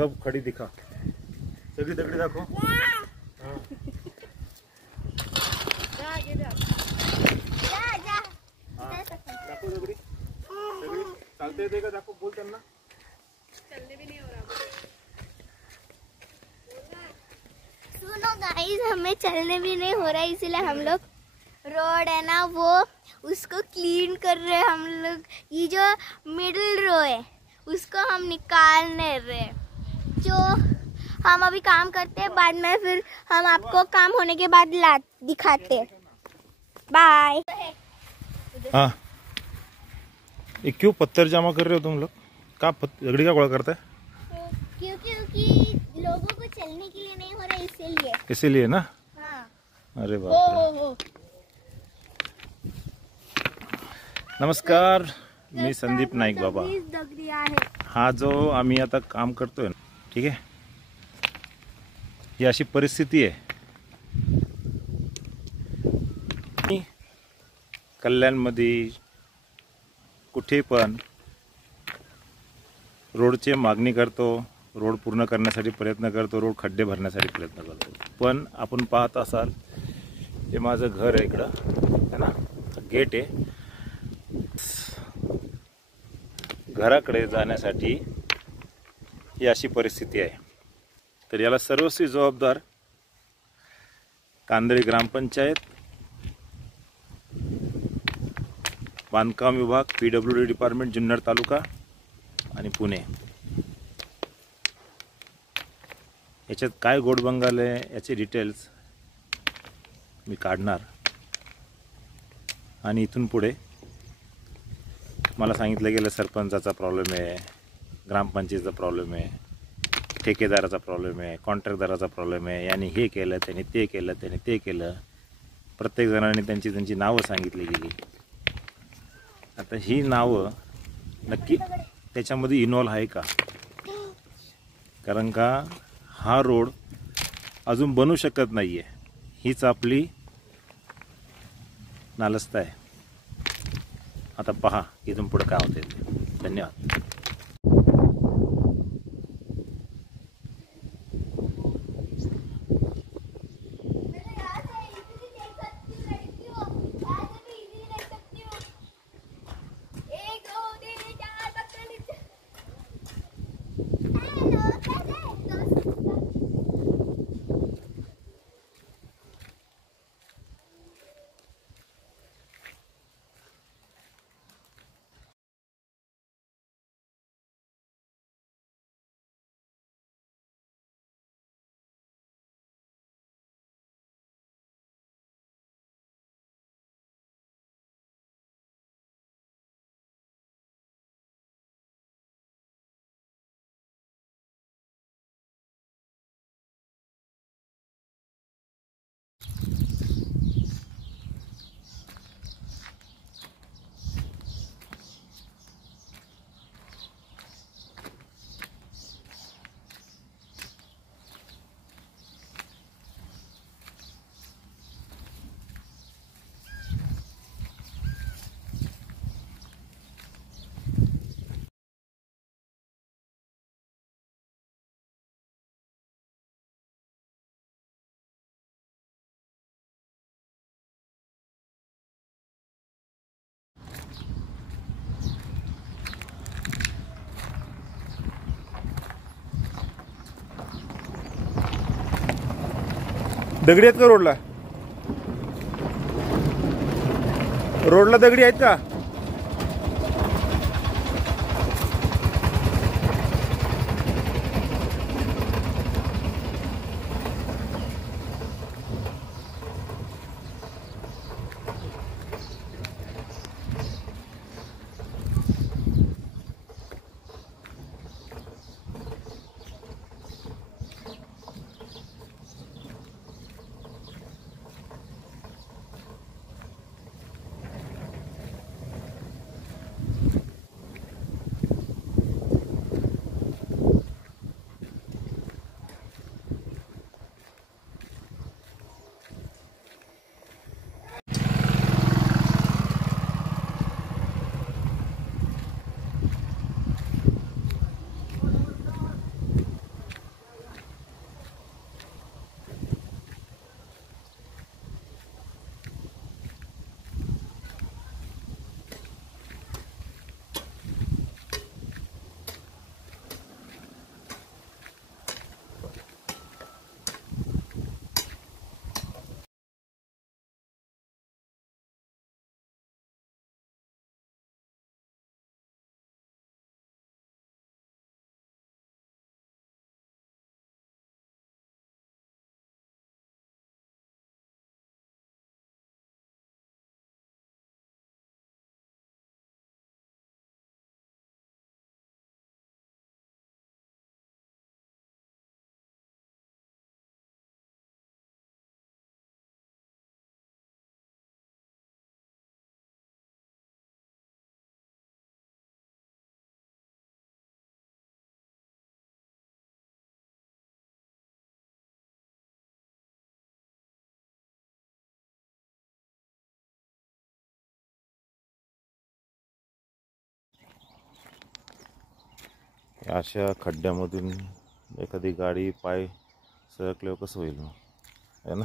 सब खडी दिखा, सगळी दगडी दाखव. हा. दाखव दगडी, सगळी चालते येते का दाखव, बोल त्यांना. चलने भी नहीं हो रहा. सुनो गाइस, हमें चलने भी नहीं हो रहा है, इसीलिए हम लोग रोड है ना वो उसको क्लीन कर रहे हैं हम लोग. ये जो मिडिल रो है उसको हम निकालने रहे, जो हम अभी काम करते हैं, बाद में फिर हम आपको काम होने के बाद दिखाते. बाय. हाँ, ये क्यों पत्थर जमा कर रहे हो तुम लोग? का दगड़ी का गोला करता है? क्योंकि लोगों को चलने के लिए नहीं हो रहा, इसीलिए. इसीलिए ना. हाँ. अरे बाप रे. नमस्कार, मी संदीप नाईक बाबा. हा जो आम्ही आता काम करतोय ना, ठीक आहे, ही अशी परिस्थिती आहे. कल्याणमध्ये कुठे पण रोडची मागणी करतो, रोड पूर्ण करण्यासाठी प्रयत्न करतो, रोड खड्डे भरण्यासाठी प्रयत्न करतो. पण आपण पाहत असाल, हे माझं घर आहे इकडं, है ना, गेट आहे. घराकडे जाण्यासाठी ही अशी परिस्थिती आहे. तर याला सर्वस्वी जबाबदार कांदळी ग्रामपंचायत, बांधकाम विभाग, PWD डिपार्टमेंट, जुन्नर तालुका आणि पुणे. याच्यात काय गोडबंगाल आहे याचे डिटेल्स मी काढणार. आणि इथून पुढे मला सांगितलं गेलं सरपंचाचा प्रॉब्लेम आहे, ग्रामपंचायतीचा प्रॉब्लेम आहे, ठेकेदाराचा प्रॉब्लेम आहे, कॉन्ट्रॅक्टदाराचा प्रॉब्लेम आहे, याने हे केलं, त्याने ते केलं, त्याने ते केलं. प्रत्येक जणांनी त्यांची नावं सांगितली गेली. आता ही नावं नक्की त्याच्यामध्ये इन्व्हॉल्व आहे का? कारण का हा रोड अजून बनू शकत नाही आहे, हीच आपली नालस्ता आहे. आता पहा इथून पुढे काय होते. धन्यवाद. दगडी आहेत का रोडला? रोडला दगडी आहेत का? अशा खड्ड्यामधून एखादी गाडी पाय सरकल्यावर कसं होईल मग, आहे ना.